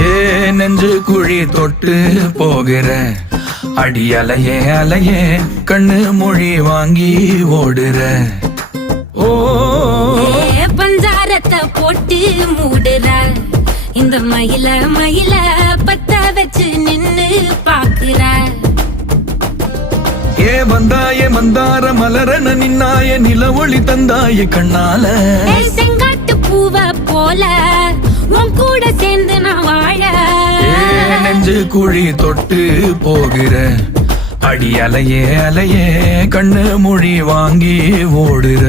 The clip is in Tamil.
ஏ நெஞ்சு குழி தொட்டு போகிற அடி அலையே அலையே கண்ணு மொழி வாங்கி ஓடுற. ஓ பஞ்சாரத்தை போட்டு மூடுற இந்த மயில மயில பத்த வச்சு நின்னு பாக்குற. ஏ வந்தாய மந்தார மலரன நின்னாய நில ஒளி தந்தாய கண்ணால. செங்காட்டு பூவ போல உன் கூட சேர்ந்து நான் வாழ. நெஞ்சு குழி தொட்டு போகிற அடி அலையே அலையே கண்ணு மொழி வாங்கி ஓடுற.